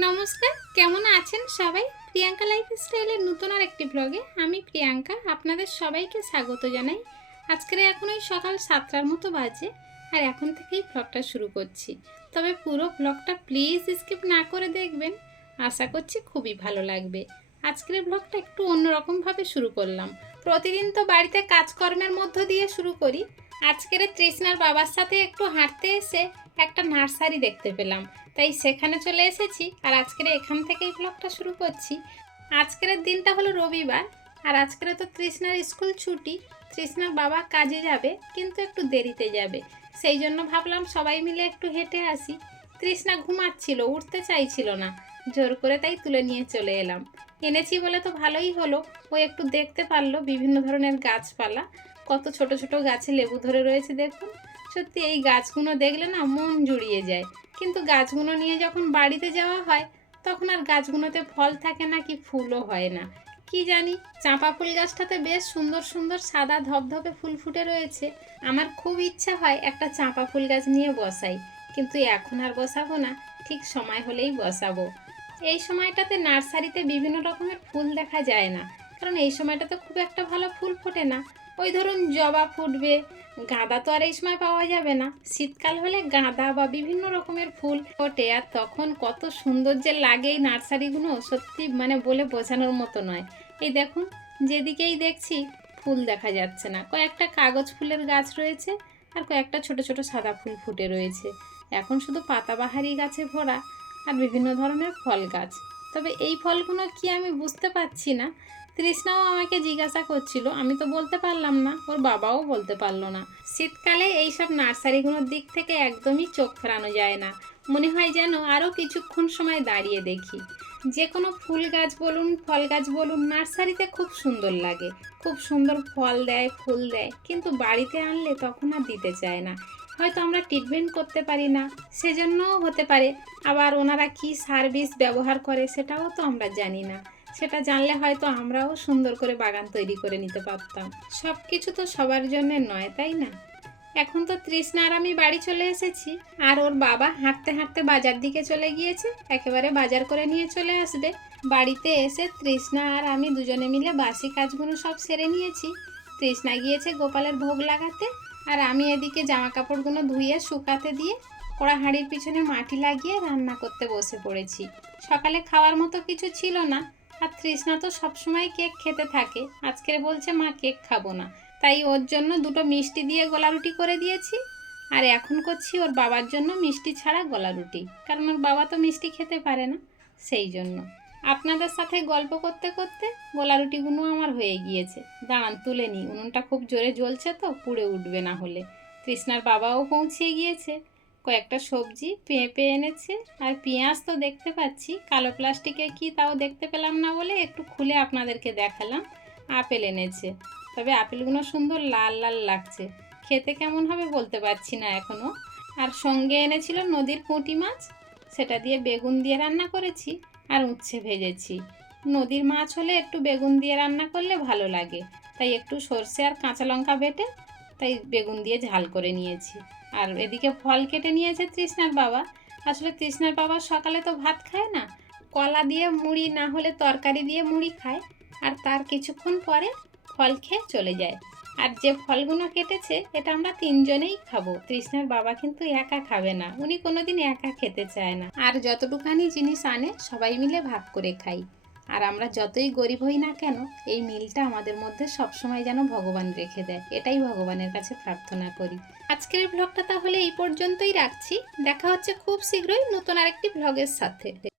নমস্কার, কেমন আছেন সবাই? প্রিয়াঙ্কা লাইফ স্টাইলের নতুন আর একটি ব্লগে আমি প্রিয়াঙ্কা আপনাদের সবাইকে স্বাগত জানাই। আজকের এখন ওই সকাল সাতটার মতো বাজে আর এখন থেকেই ব্লগটা শুরু করছি। তবে পুরো ব্লগটা প্লিজ স্কিপ না করে দেখবেন, আশা করছি খুবই ভালো লাগবে। আজকের ব্লগটা একটু অন্যরকমভাবে শুরু করলাম। প্রতিদিন তো বাড়িতে কাজকর্মের মধ্য দিয়ে শুরু করি। আজকের তৃষ্ণার বাবার সাথে একটু হাঁটতে এসে একটা নার্সারি দেখতে পেলাম। তাই সেখানে চলে এসেছি আর আজকের এখান থেকেই ব্লগটা শুরু করছি। আজকের দিনটা হলো রবিবার আর আজকের তো তৃষ্ণার স্কুল ছুটি। তৃষ্ণার বাবা কাজে যাবে, কিন্তু একটু দেরিতে যাবে। সেই জন্য ভাবলাম সবাই মিলে একটু হেঁটে আসি। তৃষ্ণা ঘুমাচ্ছিল, উঠতে চাইছিল না। জোর করে তাই তুলে নিয়ে চলে এলাম। এনেছি বলে তো ভালোই হলো। ও একটু দেখতে পারল বিভিন্ন ধরনের গাছপালা। কত ছোট ছোট গাছে লেবু ধরে রয়েছে দেখুন। সত্যি এই গাছগুলো দেখলে না মন জুড়িয়ে যায়। কিন্তু গাছগুলো নিয়ে যখন বাড়িতে যাওয়া হয়, তখন আর গাছগুলোতে ফল থাকে না কি ফুলও হয় না। কি জানি, চাঁপা ফুল গাছটাতে বেশ সুন্দর সুন্দর সাদা ধপধপে ফুল ফুটে রয়েছে। আমার খুব ইচ্ছা হয় একটা চাঁপা ফুল গাছ নিয়ে বসাই, কিন্তু এখন আর বসাবো না, ঠিক সময় হলেই বসাবো। এই সময়টাতে নার্সারিতে বিভিন্ন রকমের ফুল দেখা যায় না, কারণ এই সময়টাতে খুব একটা ভালো ফুল ফোটে না। ওই ধরুন জবা ফুটবে গাঁদা তো আর এই সময় পাওয়া যাবে না। শীতকাল হলে গাঁদা বা বিভিন্ন রকমের ফুল ফোটে আর তখন কত সুন্দর যে লাগে এই নার্সারিগুলো, সত্যি মানে বলে বোঝানোর মতো নয়। এই দেখুন, যেদিকেই দেখছি ফুল দেখা যাচ্ছে না। কয়েকটা কাগজ ফুলের গাছ রয়েছে আর কয়েকটা ছোট ছোট সাদা ফুল ফুটে রয়েছে। এখন শুধু পাতাবাহারি গাছে ভরা আর বিভিন্ন ধরনের ফল গাছ। তবে এই ফলগুলো কি আমি বুঝতে পারছি না? তৃষ্ণাও আমাকে জিজ্ঞাসা করছিল, আমি তো বলতে পারলাম না, ওর বাবাও বলতে পারল না। শীতকালে এইসব নার্সারিগুলোর দিক থেকে একদমই চোখ ফেরানো যায় না। মনে হয় যেন আরও কিছুক্ষণ সময় দাঁড়িয়ে দেখি। যে কোনো ফুল গাছ বলুন, ফল গাছ বলুন, নার্সারিতে খুব সুন্দর লাগে। খুব সুন্দর ফল দেয়, ফুল দেয়, কিন্তু বাড়িতে আনলে তখন আর দিতে চায় না। হয়তো আমরা ট্রিটমেন্ট করতে পারি না, সেজন্যও হতে পারে। আবার ওনারা কি সার্ভিস ব্যবহার করে সেটাও তো আমরা জানি না। সেটা জানলে হয়তো আমরাও সুন্দর করে বাগান তৈরি করে নিতে পারতাম। সব কিছু তো সবার জন্য নয়, তাই না? এখন তো তৃষ্ণা আর আমি বাড়ি চলে এসেছি। আর ওর বাবা হাঁটতে হাঁটতে বাজার দিকে চলে গিয়েছে। একেবারে বাজার করে নিয়ে চলে আসবে। বাড়িতে এসে তৃষ্ণা আর আমি দুজনে মিলে বাসি কাজগুলো সব সেরে নিয়েছি। তৃষ্ণা গিয়েছে গোপালের ভোগ লাগাতে আর আমি এদিকে জামা কাপড়গুলো ধুয়ে, শুকাতে দিয়ে ওরা হাঁড়ির পিছনে মাটি লাগিয়ে রান্না করতে বসে পড়েছি। সকালে খাওয়ার মতো কিছু ছিল না। আর তৃষ্ণা তো সবসময় কেক খেতে থাকে। আজকে বলছে, মা, কেক খাব না। তাই ওর জন্য দুটো মিষ্টি দিয়ে গলা রুটি করে দিয়েছি। আর এখন করছি ওর বাবার জন্য মিষ্টি ছাড়া গলা রুটি কারণ ওর বাবা তো মিষ্টি খেতে পারে না, সেই জন্য। আপনাদের সাথে গল্প করতে করতে গোলা রুটিগুলো আমার হয়ে গিয়েছে। দাঁড়ান তুলে নিই উনুনটা খুব জোরে জ্বলছে তো, পুড়ে উঠবে না হলে। তৃষ্ণার বাবাও পৌঁছিয়ে গিয়েছে। কয়েকটা সবজি পেঁপে এনেছে আর পেঁয়াজ তো দেখতে পাচ্ছি। কালো প্লাস্টিকে কি তাও দেখতে পেলাম না বলে একটু খুলে আপনাদেরকে দেখালাম। আপেল এনেছে। তবে আপেলগুলো সুন্দর লাল লাল লাগছে। খেতে কেমন হবে বলতে পারছি না এখনও আর সঙ্গে এনেছিল নদীর পুঁটি মাছ। সেটা দিয়ে বেগুন দিয়ে রান্না করেছি আর উচ্ছে ভেজেছি। নদীর মাছ হলে একটু বেগুন দিয়ে রান্না করলে ভালো লাগে। তাই একটু সর্ষে আর কাঁচা লঙ্কা বেটে তাই বেগুন দিয়ে ঝাল করে নিয়েছি। আর এদিকে ফল কেটে নিয়েছে তৃষ্ণার বাবা। আসলে তৃষ্ণার বাবা সকালে তো ভাত খায় না। কলা দিয়ে মুড়ি না হলে তরকারি দিয়ে মুড়ি খায়। আর তার কিছুক্ষণ পরে ফল খেয়ে চলে যায়। আর যে ফলগুলো কেটেছে, এটা আমরা তিনজনেই খাব। তৃষ্ণার বাবা কিন্তু একা খাবে না। উনি কোনোদিন একা খেতে চায় না। আর যতটুকানি জিনিস আনে, সবাই মিলে ভাগ করে খাই। আর আমরা যতই গরিব হই না কেন, এই মিলটা আমাদের মধ্যে সবসময় যেন ভগবান রেখে দেয়। এটাই ভগবানের কাছে প্রার্থনা করি। আজকের ব্লগটা তাহলে এই পর্যন্তই রাখছি। দেখা হচ্ছে খুব শীঘ্রই নতুন আরেকটি ব্লগের সাথে।